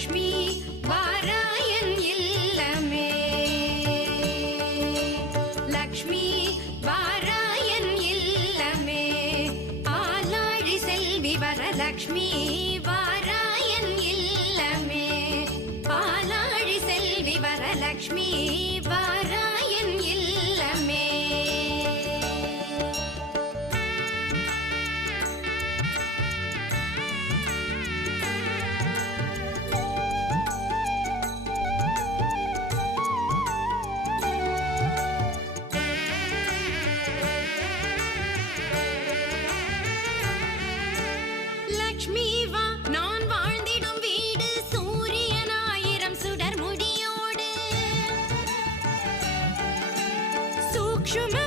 லக்ஷ்மி வாராயன் இல்லமே. லக்ஷ்மி வாராயன் இல்லமே. ஆலாழி செல்வி வரலக்ஷ்மி வாராயன் இல்லமே. ஆலாழி செல்வி வரலக்ஷ்மி வாராயன் இல்லமே. லக்ஷ்மி வா நான் வாழ்ந்திடும் வீடு சூரியன் 1000 சுடர் முடியோடு சூக்ஷ்ம